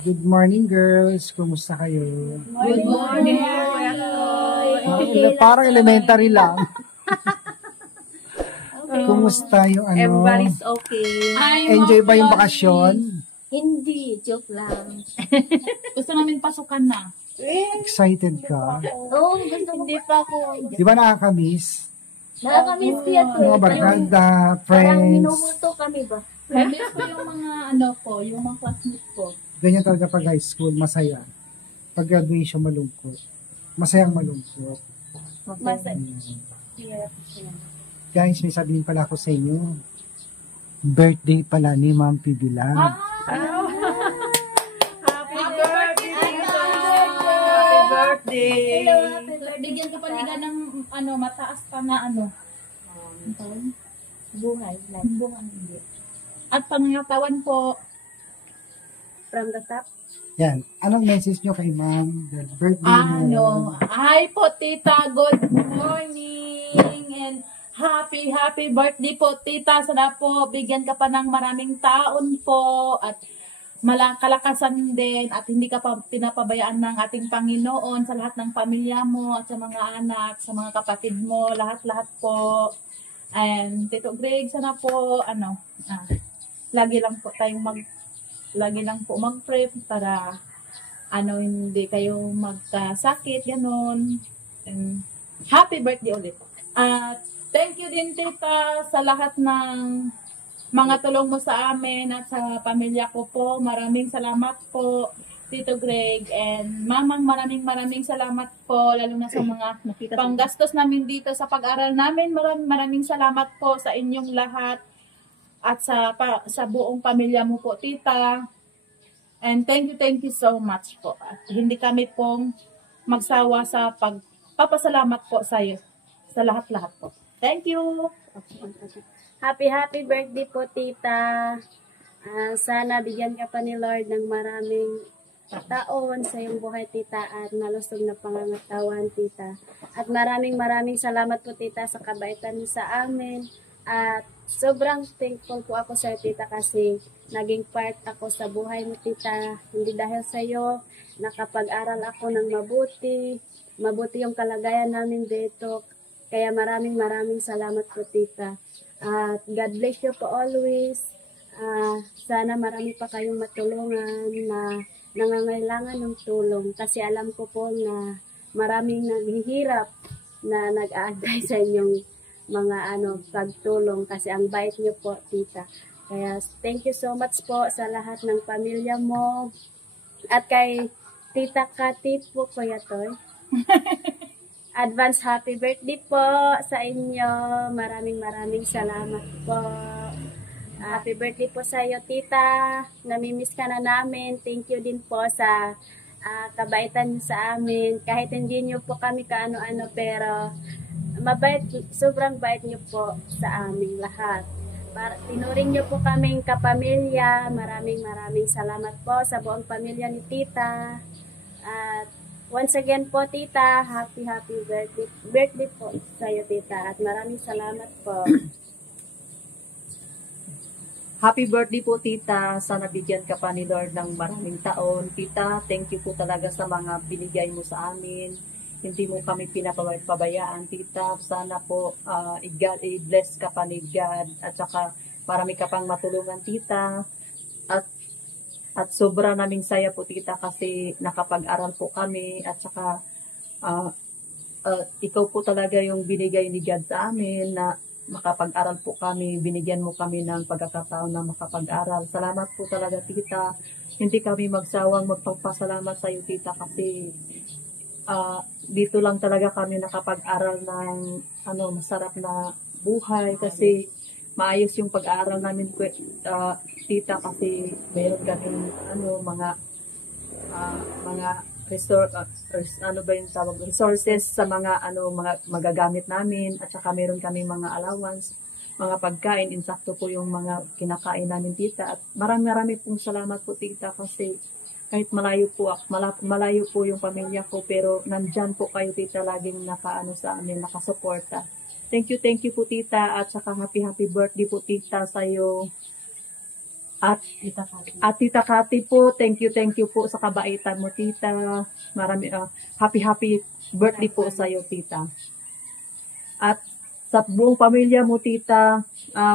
Good morning, girls. Kumusta kayo? Good morning, Kuya Toy. Parang elementary lang. Kumusta yung ano? Everybody's okay. Enjoy ba yung bakasyon? Hindi, joke lang. Gusto namin pasukan na. Excited ka? Oo, gusto ko. Hindi pa ako. Di ba nakakamiss? Nakakamiss siya to. Mga barkada, Parang friends. minumuto kami ba? Miss ko yung mga ano ko, yung mga classmates ko. Ganyan talaga pag high school, masaya. Pag graduation, malungkot. Masayang malungkot. Guys, may sabihin pala ako sa inyo. Birthday pala ni Ma'am Pibila. Happy birthday! Happy birthday! Bigyan ka pa niya ng ano, mataas pa na ano. Buhay. Buong hindi. At pangatawan po. From the top. Yan. Anong message nyo kay Ma'am? The birthday niya. Hi po, tita. Good morning. And happy birthday po, tita. Sana po, bigyan ka pa ng maraming taon po. At kalakasan din. At hindi ka pa pinapabayaan ng ating Panginoon sa lahat ng pamilya mo at sa mga anak, sa mga kapatid mo. Lahat-lahat po. And Tito Greg, sana po, lagi lang po mag-pray para hindi kayo magkasakit, ganun. And happy birthday ulit. At thank you din, tita, sa lahat ng mga tulong mo sa amin at sa pamilya ko po. Maraming salamat po, Tito Greg. And mamang maraming salamat po, lalo na sa mga panggastos namin dito sa pag-aral namin. Maraming salamat po sa inyong lahat at sa buong pamilya mo po, tita. And thank you so much po. At hindi kami pong magsawa sa pagpapasalamat po sa iyo, sa lahat-lahat po. Thank you! Happy birthday po, tita. Sana bigyan ka pa ni Lord ng maraming taon sa iyong buhay, tita, at malusog na pangangatawan, tita. At maraming salamat po, tita, sa kabaitan mo sa amin. At sobrang thankful po ako sa iyo, tita, kasi naging part ako sa buhay mo, tita. Hindi dahil sa iyo, nakapag-aral ako ng mabuti yung kalagayan namin dito. Kaya maraming salamat po, tita. At God bless you po always. Sana marami pa kayong matulungan na nangangailangan ng tulong. Kasi alam ko po na maraming naghihirap na nag-aaday sa inyong mga pagtulong. Kasi ang bait niyo po, tita. Kaya thank you so much po sa lahat ng pamilya mo. At kay Tita Kati po, Kuya Toy. Advance happy birthday po sa inyo. Maraming salamat po. Happy birthday po sa iyo, tita. Namimiss ka na namin. Thank you din po sa kabaitan niyo sa amin. Kahit hindi niyo po kami kaano-ano, pero mabait, sobrang bait niyo po sa aming lahat. Tinuring niyo po kaming kapamilya. Maraming salamat po sa buong pamilya ni tita. At once again po, tita, happy birthday po sa iyo, tita. At maraming salamat po. Happy birthday po, tita. Sana bigyan ka pa ni Lord ng maraming taon. Tita, thank you po talaga sa mga binigay mo sa amin. Hindi mo kami pinapabayaan, tita. Sana po i-bless ka pa ni God. At saka marami ka pang matulungan, tita. At sobra naming saya po, tita, kasi nakapag-aral po kami. At saka ikaw po talaga yung binigay ni God sa amin na makapag-aral po kami, binigyan mo kami ng pagkakataon na makapag-aral. Salamat po talaga, tita. Hindi kami magsawang magpagpasalamat sa iyo, tita, kasi dito lang talaga kami nakapag-aral ng masarap na buhay, kasi maayos yung pag-aaral namin, tita, kasi mayroon kaming mga resources sa mga magagamit namin, at saka meron kami mga allowance, mga pagkain, insakto po yung mga kinakain namin, tita. At marami pong salamat po, tita, kasi kahit malayo po yung pamilya ko, pero nandyan po kayo, tita, laging sa amin, nakasuporta. Thank you po, tita, at saka happy birthday po, tita, sa'yo. At Tita Kati. At Tita Kati po, thank you po sa kabaitan mo, Tita. Happy birthday po sa iyo, Tita. At sa buong pamilya mo, Tita,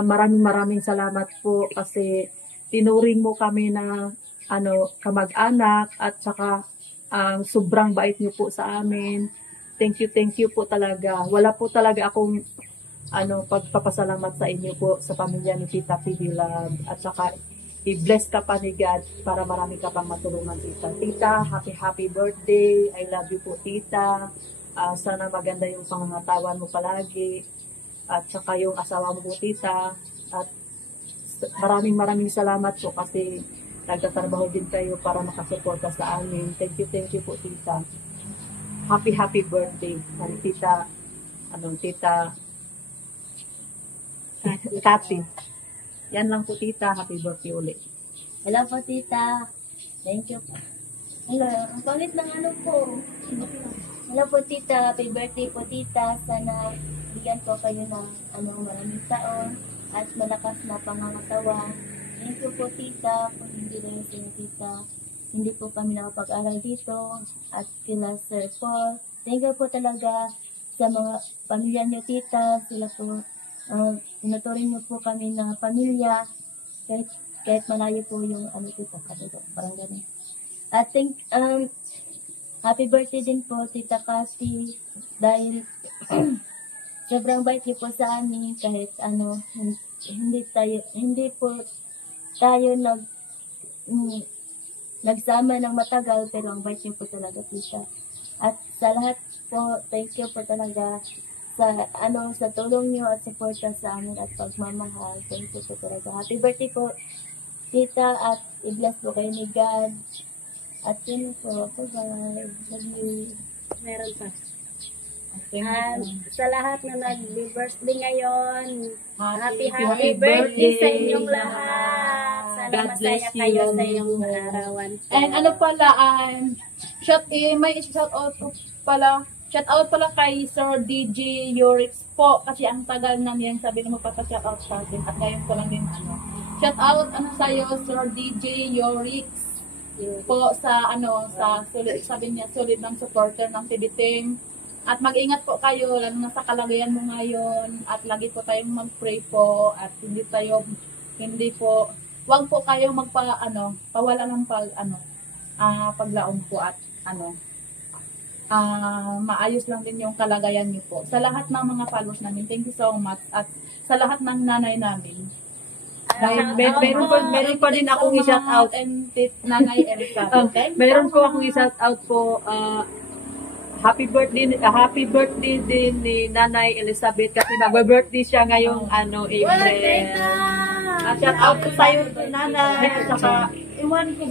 maraming salamat po kasi tinuring mo kami na kamag-anak at saka sobrang bait niyo po sa amin. Thank you po talaga. Wala po talaga akong pagpapasalamat sa inyo po sa pamilya ni Tita Pibilab at saka i-bless ka pa ni God para marami ka pang matulungan, Tita. Tita, happy birthday. I love you po, Tita. Sana maganda yung pangangatawan mo palagi. At saka yung asawa mo po, Tita. At maraming salamat po kasi nagtatrabaho din kayo para makasuporta sa amin. Thank you po, Tita. Happy birthday. Tita, Tita Kati. Yan lang po, Tita. Happy birthday ulit. Hello po, tita. Thank you po. Hello, ang pangit ng po. Hello po, tita. Happy birthday po, tita. Sana bigyan ko kayo ng maraming taon at malakas na pangangatawan. Thank you po, tita. Kung hindi rin sa tita, hindi po kami nakapag-aral dito. At kila Sir Paul. Thank you po talaga sa mga pamilya niyo, tita. Sila po, tinuturing mo po kami na pamilya kahit malayo po yung tita, parang ganun. At happy birthday din po, Tita Kati, dahil sobrang bait niyo po sa amin kahit hindi po tayo nagsama ng matagal, pero ang bait niyo po talaga, tita. At sa lahat po, thank you po talaga sa tulong niyo at suporta sa amin at pagmamahal. Thank you po talaga. Happy birthday po, tita, at i-bless po kayo ni God. At yun po, bye-bye. Love you. Meron pa. Sa lahat na nag-birthday ngayon, happy birthday sa inyong lahat. Sana masaya kayo sa iyong arawan. And may shout out pala. Shout out pala kay Sir DJ Yorix po kasi ang tagal na niyan sabi na magpapa-shout out sa atin at ngayon ko lang din shout out sa'yo Sir DJ Yorix po sa sulit, sabi niya sulit ng supporter ng TV team at mag-ingat po kayo lalo na sa kalagayan mo ngayon at lagi po tayong mag-pray po at wag po kayo pawala ng paglaon po at maayos lang din yung kalagayan niyo po. Sa lahat ng mga followers namin, thank you so much. At sa lahat ng nanay namin. Meron pa din akong i-shout out. And Nanay Elsa. Meron po akong i-shout out po. Happy birthday din ni Nanay Elizabeth kasi mag-birthday siya ngayong April. Shout out po sa'yo, Nanay. At saka, iwan ko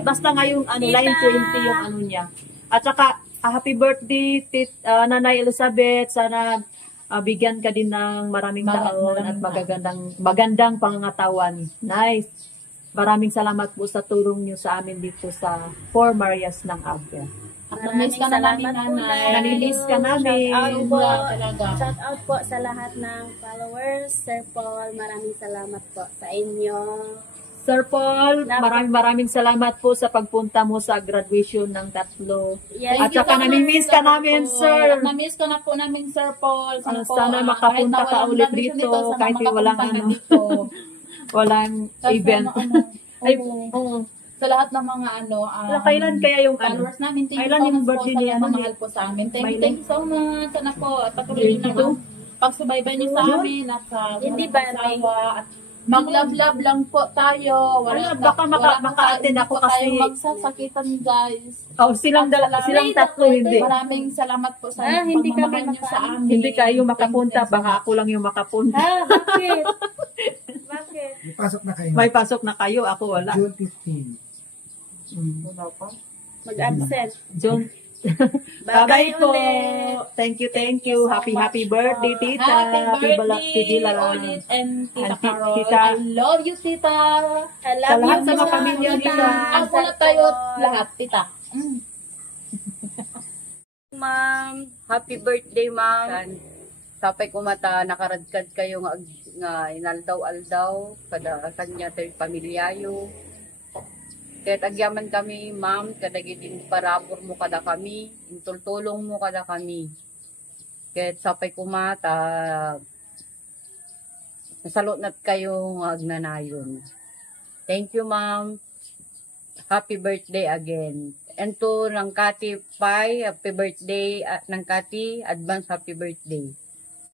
basta ngayong line 20 yung niya. At saka, happy birthday, Nanay Elizabeth. Sana bigyan ka din ng maraming taon at magandang pangangatawan. Nice. Maraming salamat po sa tulong niyo sa amin dito sa Four Marias ng Abra. At namiss ka na namin, Nanay. Nanimiss ka namin. Shout out po sa lahat ng followers. Sir Paul, maraming salamat po sa inyo. Sir Paul, maraming salamat po sa pagpunta mo sa graduation ng tatlo. Yes. At saka namimiss ka namin, sir. Namiss ka na po namin, Sir Paul. Sana makapunta ka ulit dito kahit walang event. Sa lahat ng mga kailan kaya yung followers namin, thank you kailan so yung much po birthday sa niya? pagmamahal po sa amin. Thank you so much. Sana po, at patuloy na pagsubaybay niyo sa amin at sa Hindi ba, asawa. At mag-love-love lang po tayo. Baka maka-attend ako kasi magsasakitan, guys. Silang tatlo hindi. Maraming salamat po sa hindi pagmamahal kami niyo sa amin. Hindi kayo makapunta, baka ako lang yung makapunta. Bakit? Bakit? May pasok na kayo. May pasok na kayo, ako wala. June 15. Mag-absent. June. Bye-bye po. ulit. Thank you. Happy birthday, tita. Happy birthday ulit. And Tita Carol. I love you, Tita. I love lahat you, sa mga Tita. pamilya nila. Ang ulat tayo lahat, Tita. Ma'am, happy birthday, ma'am. Sapay ko mata, nakaradkad kayo nga nga inaldaw-aldaw kada kanya tayo pamilyayo. Kahit agyaman kami, ma'am, kada gidin parabor mo kada kami, intultulong mo kada kami. Kahit sapay kumata, nasalot nat kayo nga agnanayon. Thank you, ma'am. Happy birthday again. And to ng Kati Pai, happy birthday. At ng Kati, advance happy birthday.